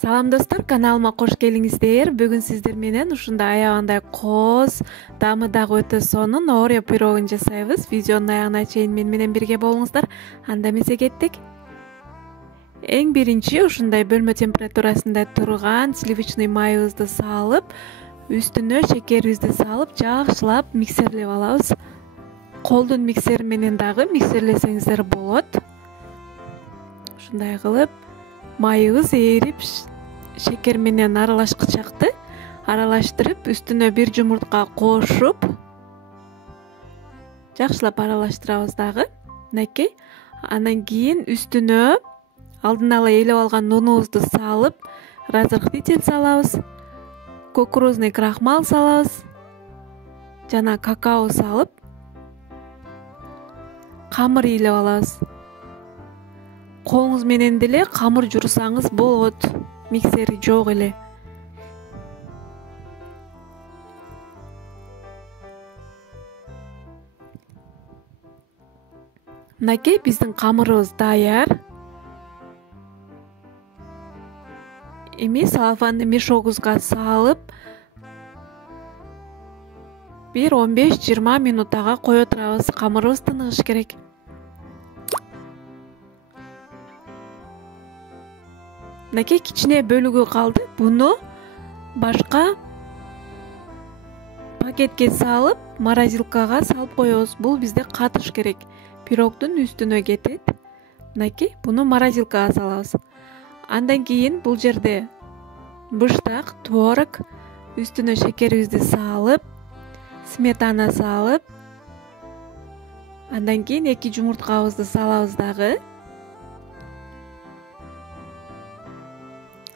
Салам достор, каналыма кош келиңиздер. Бүгүн сиздер менен ушундай аябандай коз, дамы дагы өтө сонун Орео пирогун жасайбыз. Видеонун аягына чейин мен менен бирге болуңуздар. Анда эмесе кеттик. Эң биринчи ушундай бөлмө температурасында турган сливочный майыбызды салып, үстүнө шекерибизди салып, жакшылап миксерлеп алабыз. Колдун миксери менен дагы миксерлесеңиздер болот. Ушундай кылып майыбыз ээрип, шекер менен аралашкычакты аралаштырып, үстүнө бир жумуртка кошуп, жакшылап аралаштырабыз дагы. Мынакей. Андан кийин үстүнө алдын ала ээлеп алган унубузду салып, разрыхлитель салабыз, кукурузный крахмал салабыз, жана какао салып, камыр ээлеп алабыз. Колуңуз менен деле камыр журсаңыз болот, миксери жок эле. Мынакей, биздин камырыбыз даяр. Эми салфанды мешогубузга салып, бир 15-20 минутага кое турабыз. Камырыбыз тыныгыш керек. Мынакей, кичине бөлүгү калды. Буну башка пакетке салып, морозилкага салып коебуз. Бул бизде катыш керек. Пирогдун үстүнө кетет. Мынакей, буну морозилкага салабыз. Андан кийин бул жерде быштак, творог, үстүнө шекерибизди салып, сметана салып, андан кийин 2 жумурткабызды салабыз дагы.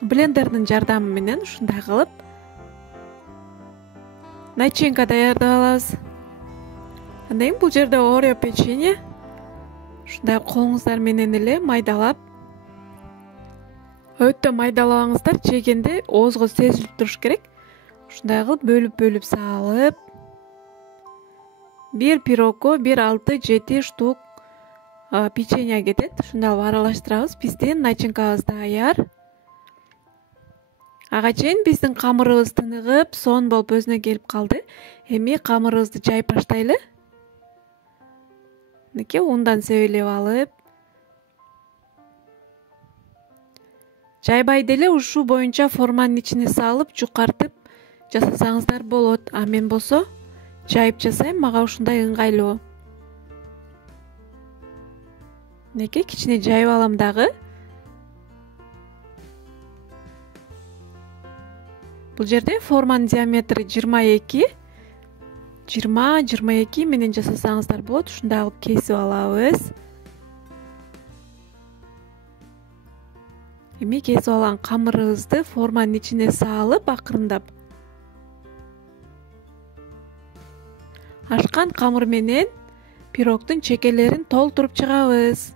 Блендердин жардамы менен ушундай кылып начинка даярдап алабыз. Андан кийин бул жерде Орео печенье. Ушундай колуңуздар менен эле майдалап, өтө майдалабаңыздар, жегенде оозго сезилип туруш керек. Ушундай кылып бөлүп салып, бир пирогго 6-7 штук печенье кетет. Ушундай кылып аралаштырабыз. Биздин начинкабыз даяр. Ага чейин биздин камырыбыз тыныгып, сонун болуп өзүнө келип калды. Эми камырыбызды жайып баштайлы. Мынакей, ундан себелеп алып, жайбай деле ушул боюнча форманын ичине салып, жукартып жасасаңыздар болот. А мен болсо жайып жасайм, мага ушундай ыңгайлуу. Мынакей, кичине жайып алам дагы. Бул жерде форманын диаметри 20-22 менен жасасаңыздар болот. Ушундай кылып кесип алабыз. Эми кесип алган камырыбызды форманын ичине салып, акырындап ашкан камыр менен пирогдун чекелерин толтуруп чыгабыз.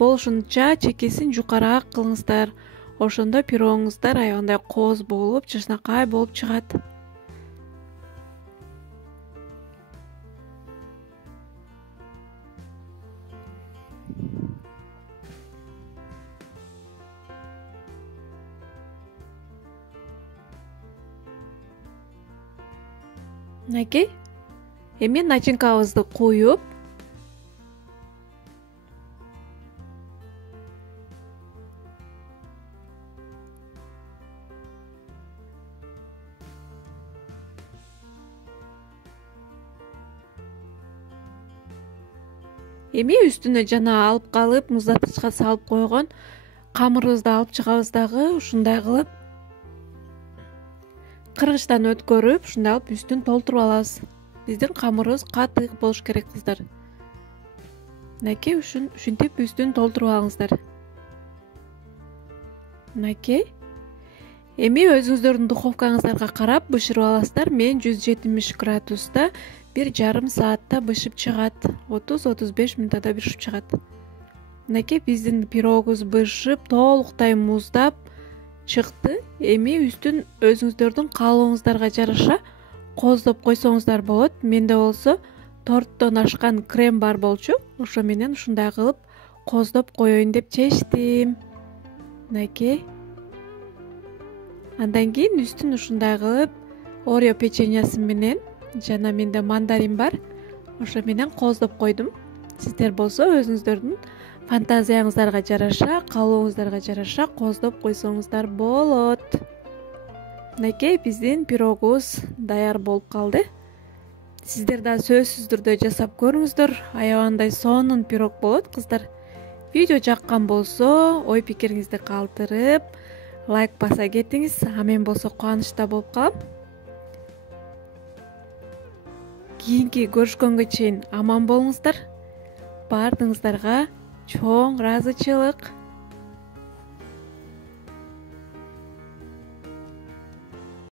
Болушунча чекесин жукараак кылыңыздар. Ошондо пирогуңуздар аябандай коз болуп, жашнакай болуп чыгат. Мынакей, эми начинкабызды куюп, эми үстүнө жана алып калып муздаткычка салып койгон камырыбызды алып чыгабыз дагы. Ушундай кылып кыргычтан өткөрүп, ушундай кылып үстүн толтуруп алабыз. Биздин камырыбыз катык болуш керек, кыздар. Мынакей, ушинтип үстүн толтуруп алыңыздар. Мынакей. Эми өзүңүздөрдүн духовкаңыздарга карап бышырып аласыздар. Мен 170 градуста 1,5 саатта бышып чыгат. 30-35 мүнөттө бышып чыгат. Мынакей, биздин пирогубуз бышып, толуктай муздап чыкты. Эми үстүн өзүңүздөрдүн каалооңуздарга жараша коздоп койсоңуздар болот. Менде болсо торттон ашкан крем бар болчу. Ошо менен ушундай кылып коздоп коеюн деп чечтим. Мынакей. Андан кийин үстүн ушундай кылып орео печеньясы менен жана менде мандарин бар, ошо менен кооздоп койдум. Сиздер болсо өзүңүздөрдүн фантазияңыздарга жараша, каалооңуздарга жараша кооздоп койсоңуздар болот. Мынакей биздин пирогубуз даяр болуп калды. Сиздер да сөзсүз түрдө жасап көрүңүздөр. Аябагандай сонун пирог болот, кыздар. Видео жаккан болсо, ой пикириңизди калтырып, лайк баса кетиңиз. А мен болсо кубанычта болуп калам. Кийинки көрүшкөнгө чейин аман болуңуздар. Баардыгыңыздарга чоң ыраазычылык.